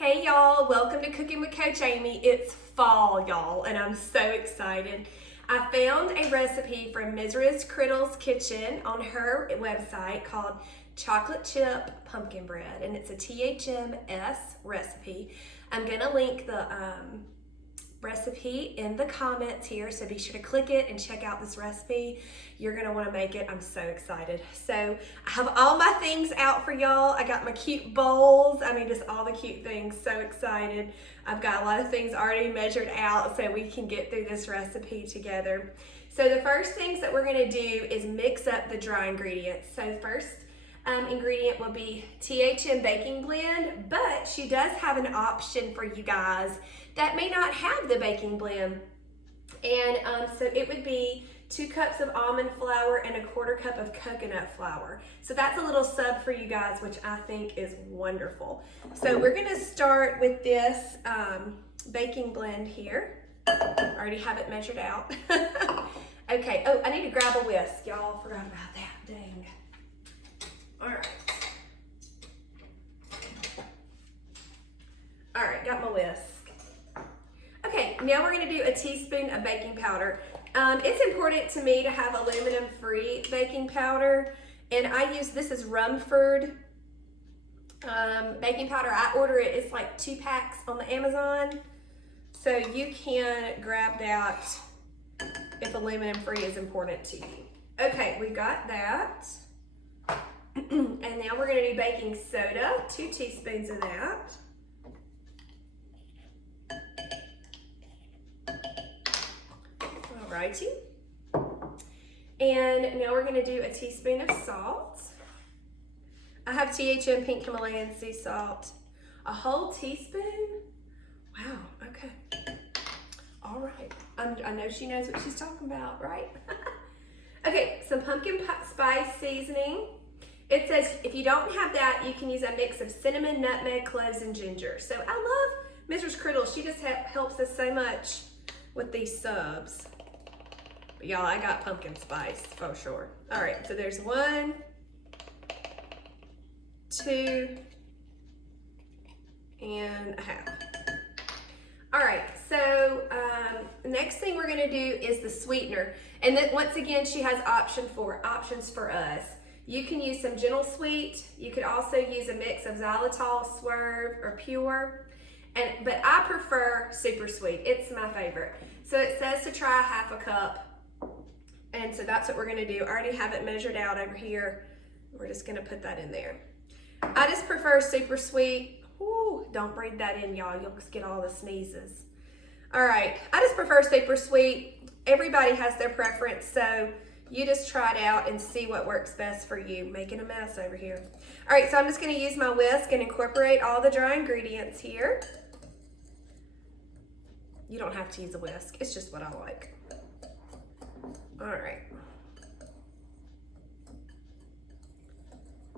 Hey y'all, welcome to Cooking with Coach Amy. It's fall, y'all, and I'm so excited. I found a recipe from Mrs. Criddle's Kitchen on her website called Chocolate Chip Pumpkin Bread, and it's a THM S recipe. I'm gonna link the recipe in the comments here, so be sure to click it and check out this recipe. You're gonna want to make it. I'm so excited. So I have all my things out for y'all. I got my cute bowls. I mean, just all the cute things. So excited. I've got a lot of things already measured out so we can get through this recipe together. So the first things that we're gonna do is mix up the dry ingredients. So first ingredient will be THM baking blend, but she does have an option for you guys that may not have the baking blend. And so it would be 2 cups of almond flour and 1/4 cup of coconut flour. So that's a little sub for you guys, which I think is wonderful. So we're gonna start with this baking blend here. I already have it measured out. Okay, oh, I need to grab a whisk. Y'all forgot about that, dang. All right. All right, got my whisk. Okay, now we're gonna do a teaspoon of baking powder. It's important to me to have aluminum-free baking powder, and I use, this is Rumford baking powder. I order it, it's like 2 packs on the Amazon, so you can grab that if aluminum-free is important to you. Okay, we got that. And now we're gonna do baking soda, 2 teaspoons of that. Alrighty. And now we're gonna do a teaspoon of salt. I have THM pink Himalayan sea salt. A whole teaspoon? Wow, okay. All right, I know she knows what she's talking about, right? Okay, some pumpkin spice seasoning. It says if you don't have that, you can use a mix of cinnamon, nutmeg, cloves, and ginger. So I love Mrs. Criddle. She just helps us so much with these subs. But y'all, I got pumpkin spice for sure. All right, so there's 1, 2, and a half. All right, so the next thing we're gonna do is the sweetener. And then once again, she has options for us. You can use some Gentle Sweet. You could also use a mix of xylitol, Swerve, or Pure. But I prefer Super Sweet. It's my favorite. So it says to try 1/2 cup. And so that's what we're gonna do. I already have it measured out over here. We're just gonna put that in there. I just prefer Super Sweet. Ooh, don't breathe that in, y'all. You'll just get all the sneezes. All right, I just prefer Super Sweet. Everybody has their preference, so you just try it out and see what works best for you. Making a mess over here. All right, so I'm just gonna use my whisk and incorporate all the dry ingredients here. You don't have to use a whisk, it's just what I like. All right.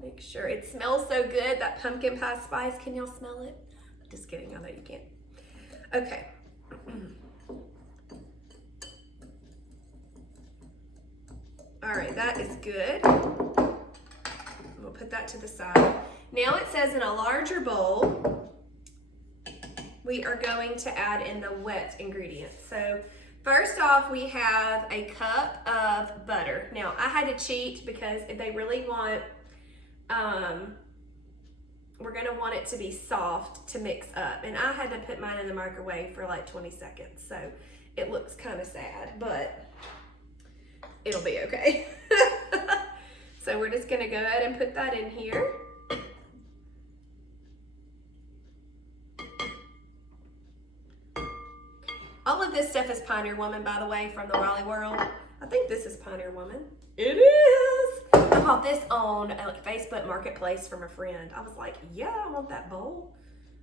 Make sure it smells so good, that pumpkin pie spice. Can y'all smell it? Just kidding, I know you can't. Okay. All right, that is good. We'll put that to the side. Now it says in a larger bowl, we are going to add in the wet ingredients. So first off, we have a cup of butter. Now I had to cheat because if they really want, we're gonna want it to be soft to mix up. And I had to put mine in the microwave for like 20 seconds. So it looks kind of sad, but it'll be okay. So we're just gonna go ahead and put that in here. All of this stuff is Pioneer Woman, by the way, from the Raleigh World. I think this is Pioneer Woman. It is. I bought this on Facebook Marketplace from a friend. I was like, yeah, I want that bowl.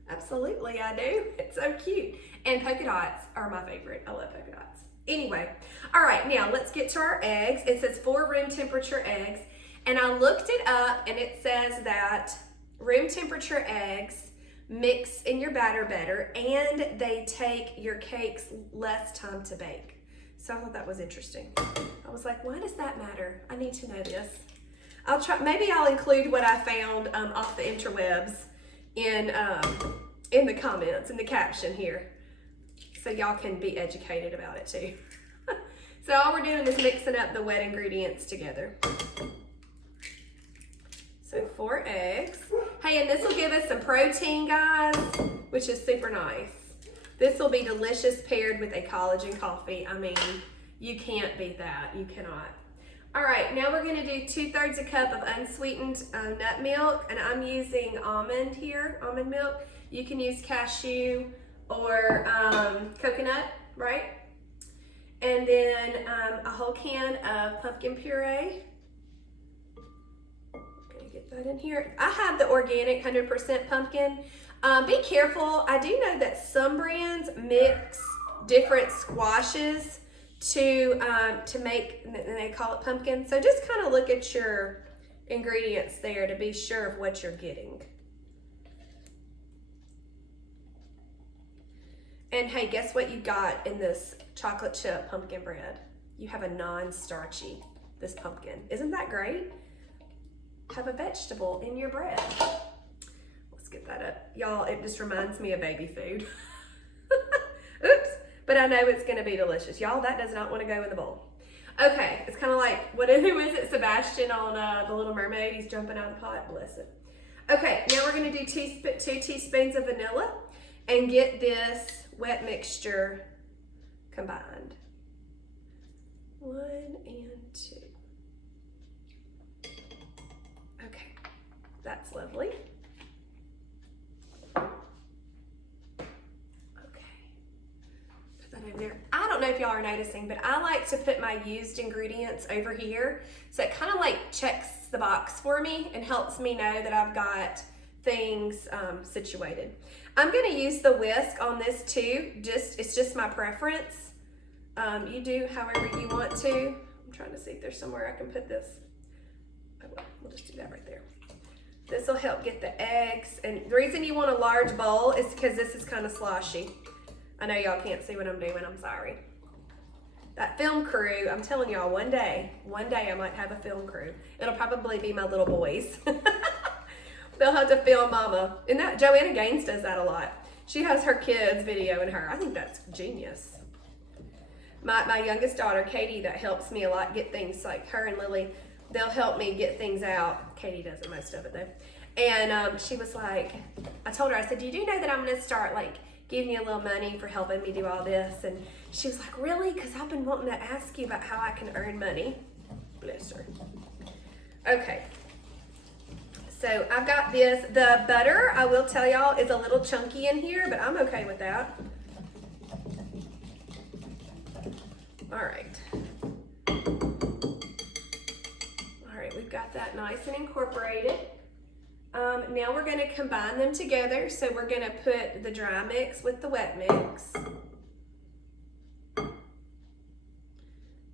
Absolutely, I do. It's so cute. And polka dots are my favorite. I love polka dots. Anyway, all right, now let's get to our eggs. It says 4 room temperature eggs. And I looked it up and it says that room temperature eggs mix in your batter better and they take your cakes less time to bake. So I thought that was interesting. I was like, why does that matter? I need to know this. Maybe I'll include what I found off the interwebs in in the comments, in the caption here, so y'all can be educated about it too. So all we're doing is mixing up the wet ingredients together. So 4 eggs. Hey, and this will give us some protein, guys, which is super nice. This will be delicious paired with a collagen coffee. I mean, you can't beat that. You cannot. All right, now we're gonna do 2/3 a cup of unsweetened nut milk, and I'm using almond here, almond milk. You can use cashew or coconut, right? And then a whole can of pumpkin puree. Gonna get that in here. I have the organic 100% pumpkin. Be careful. I do know that some brands mix different squashes to make, and they call it pumpkin. So just kind of look at your ingredients there to be sure of what you're getting. And hey, guess what you got in this chocolate chip pumpkin bread? You have a non-starchy, this pumpkin. Isn't that great? Have a vegetable in your bread. Let's get that up. Y'all, it just reminds me of baby food. Oops, but I know it's gonna be delicious. Y'all, that does not wanna go in the bowl. Okay, it's kind of like, who is it, Sebastian on The Little Mermaid? He's jumping out of the pot, bless it. Okay, now we're gonna do 2 teaspoons of vanilla and get this wet mixture combined. 1 and 2. Okay, that's lovely. Okay, put that over there. I don't know if y'all are noticing, but I like to put my used ingredients over here, so it kind of like checks the box for me and helps me know that I've got things situated. I'm gonna use the whisk on this too. It's just my preference. You do however you want to. I'm trying to see if there's somewhere I can put this. Oh well, we'll just do that right there. This will help get the eggs. And the reason you want a large bowl is because this is kind of sloshy. I know y'all can't see what I'm doing, I'm sorry. That film crew, I'm telling y'all, one day I might have a film crew. It'll probably be my little boys. They'll have to film Mama. And that Joanna Gaines does that a lot. She has her kids videoing her. I think that's genius. My youngest daughter, Katie, that helps me a lot get things, like her and Lily, they'll help me get things out. Katie does most of it though. And she was like, I told her, I said, you do know that I'm gonna start like giving you a little money for helping me do all this? And she was like, really? Because I've been wanting to ask you about how I can earn money. Bless her. Okay. So I've got this. The butter, I will tell y'all, is a little chunky in here, but I'm okay with that. All right. All right, we've got that nice and incorporated. Now we're gonna combine them together. So we're gonna put the dry mix with the wet mix. I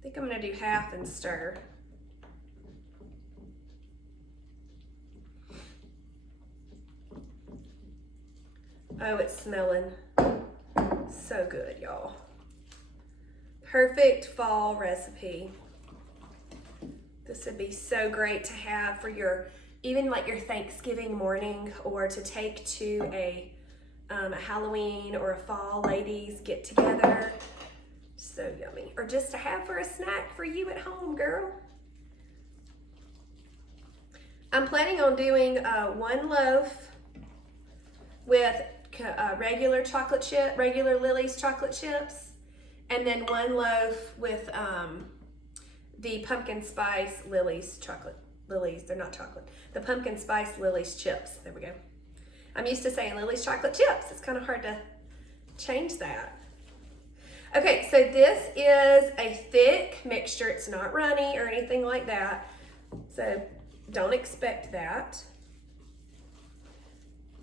think I'm gonna do half and stir. Oh, it's smelling so good, y'all. Perfect fall recipe. This would be so great to have for your, even like your Thanksgiving morning, or to take to a Halloween or a fall ladies get together. So yummy. Or just to have for a snack for you at home, girl. I'm planning on doing 1 loaf with regular chocolate chip, regular Lily's chocolate chips, and then 1 loaf with the pumpkin spice Lily's chocolate. Lily's, they're not chocolate. The pumpkin spice Lily's chips. There we go. I'm used to saying Lily's chocolate chips. It's kind of hard to change that. Okay, so this is a thick mixture. It's not runny or anything like that. So don't expect that.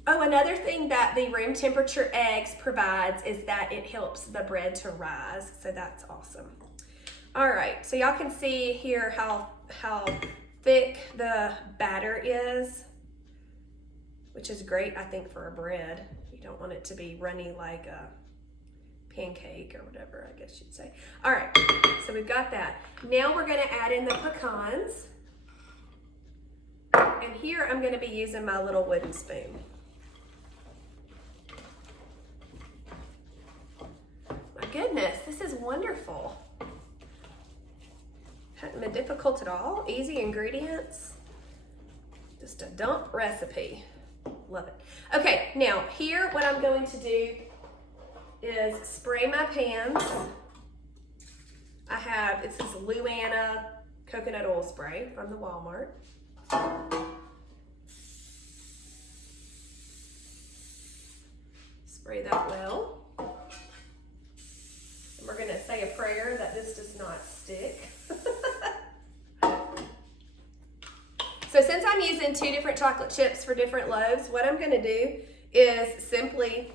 Oh, another thing that the room temperature eggs provides is that it helps the bread to rise. So that's awesome. All right, so y'all can see here how thick the batter is, which is great, I think, for a bread. You don't want it to be runny like a pancake or whatever, I guess you'd say. All right, so we've got that. Now we're gonna add in the pecans. And here I'm gonna be using my little wooden spoon. wonderful. Hadn't been difficult at all. Easy ingredients. Just a dump recipe. Love it. Okay, now here what I'm going to do is spray my pans. I have, this is Luana coconut oil spray from the Walmart. Spray that well. And we're gonna say a prayer that this does not stick. So since I'm using 2 different chocolate chips for different loaves, what I'm gonna do is simply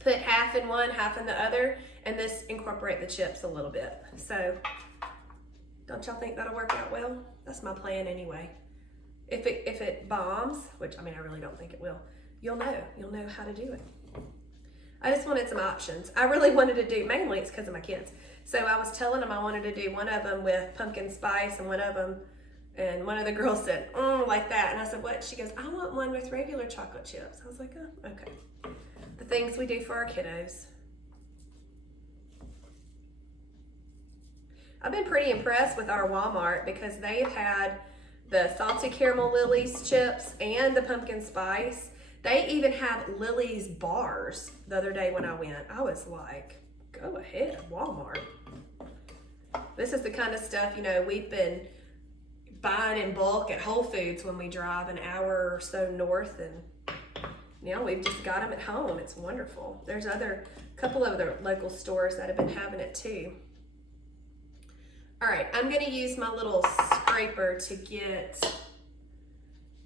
put half in one, half in the other, and this incorporate the chips a little bit. So don't y'all think that'll work out well? That's my plan anyway. If it bombs, which I mean I really don't think it will, you'll know how to do it. I just wanted some options. I really wanted to do, mainly it's because of my kids. So I was telling them I wanted to do one of them with pumpkin spice and one of the girls said, like that. And I said, what? She goes, I want one with regular chocolate chips. I was like, oh, okay. The things we do for our kiddos. I've been pretty impressed with our Walmart because they've had the salty caramel Lily's chips and the pumpkin spice. They even have Lily's bars the other day when I went. I was like, go ahead, Walmart. This is the kind of stuff, you know, we've been buying in bulk at Whole Foods when we drive an hour or so north, and now we've just got them at home. It's wonderful. There's a couple of other local stores that have been having it too. All right, I'm gonna use my little scraper to get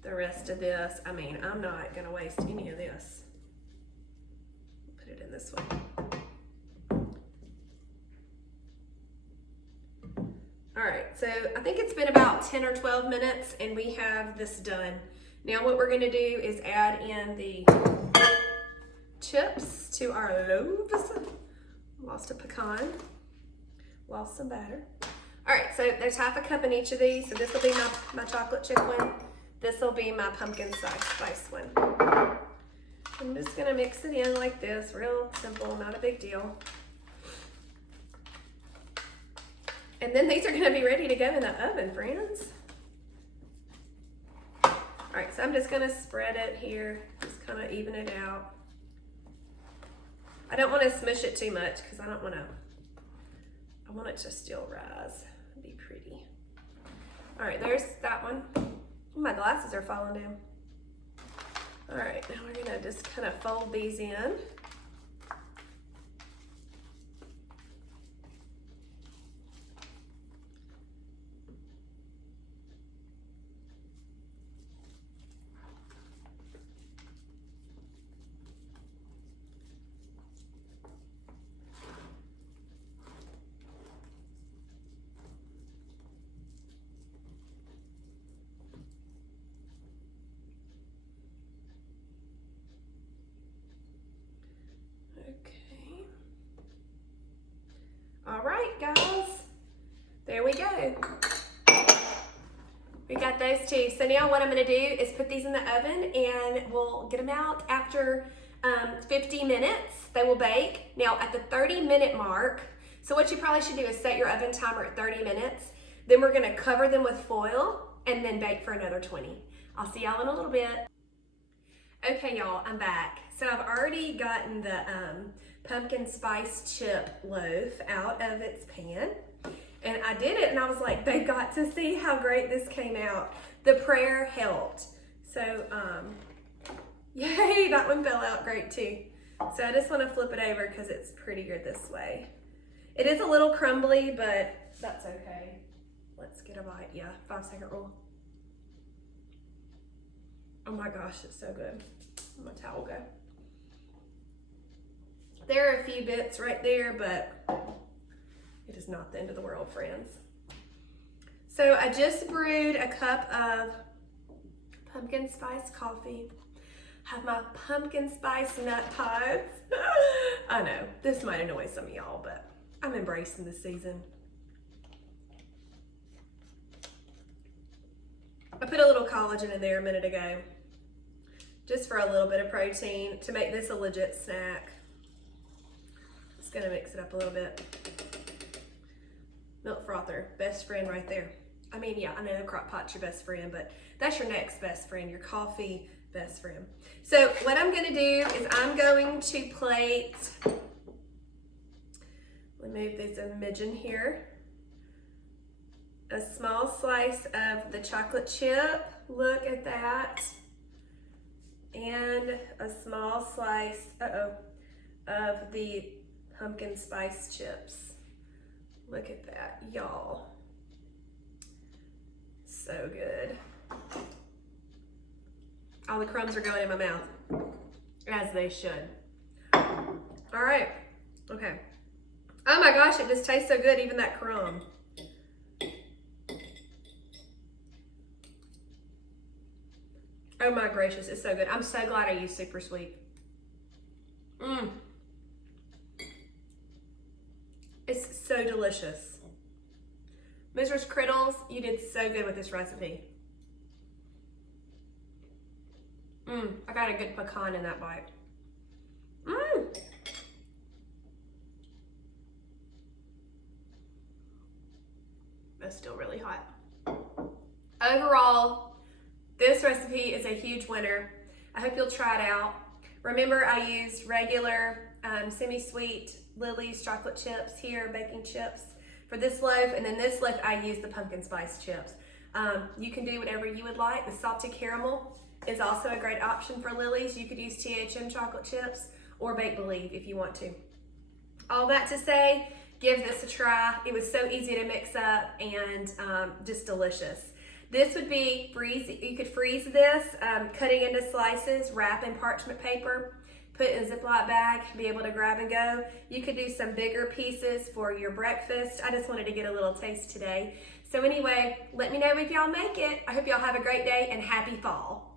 the rest of this. I mean, I'm not gonna waste any of this. Put it in this one. All right, so I think it's been about 10 or 12 minutes and we have this done. Now what we're gonna do is add in the chips to our loaves. Lost a pecan, lost some batter. All right, so there's half a cup in each of these. So this will be my chocolate chip one. This will be my pumpkin spice one. I'm just gonna mix it in like this, real simple, not a big deal. And then these are gonna be ready to go in the oven, friends. All right, so I'm just gonna spread it here, just kind of even it out. I don't wanna smush it too much because I want it to still rise, be pretty. All right, there's that one. My glasses are falling down. All right, now we're gonna just kind of fold these in. Okay. All right, guys, there we go. We got those two. So now what I'm gonna do is put these in the oven and we'll get them out after 50 minutes. They will bake. Now at the 30-minute mark, so what you probably should do is set your oven timer at 30 minutes. Then we're gonna cover them with foil and then bake for another 20. I'll see y'all in a little bit. Okay, y'all, I'm back. So I've already gotten the pumpkin spice chip loaf out of its pan. And I did it and I was like, they got to see how great this came out. The prayer helped. So, yay, that one fell out great too. So I just want to flip it over because it's prettier this way. It is a little crumbly, but that's okay. Let's get a bite. Yeah, 5-second rule. Oh my gosh, it's so good. Where'd my towel go? There are a few bits right there, but it is not the end of the world, friends. So I just brewed a cup of pumpkin spice coffee. Have my pumpkin spice nut pods. I know, this might annoy some of y'all, but I'm embracing the season. I put a little collagen in there a minute ago, just for a little bit of protein to make this a legit snack. Just gonna mix it up a little bit. Milk frother, best friend right there. I mean, yeah, I know the crock pot's your best friend, but that's your next best friend, your coffee best friend. So what I'm gonna do is I'm going to plate, let me move this image here, a small slice of the chocolate chip, look at that, and a small slice, of the pumpkin spice chips. Look at that, y'all. So good. All the crumbs are going in my mouth, as they should. All right, okay. Oh my gosh, it just tastes so good, even that crumb. Oh my gracious, it's so good. I'm so glad I used Super Sweet. It's so delicious. Mrs. Criddles, you did so good with this recipe. I got a good pecan in that bite. That's still really hot. Overall, this recipe is a huge winner. I hope you'll try it out. Remember, I used regular semi-sweet Lily's chocolate chips here, baking chips for this loaf, and then this loaf I used the pumpkin spice chips. You can do whatever you would like. The salted caramel is also a great option for Lily's. You could use THM chocolate chips or Bake Believe if you want to. All that to say, give this a try. It was so easy to mix up and just delicious. This would be you could freeze this, cutting into slices, wrap in parchment paper, put in a Ziploc bag, be able to grab and go. You could do some bigger pieces for your breakfast. I just wanted to get a little taste today. So anyway, let me know if y'all make it. I hope y'all have a great day and happy fall.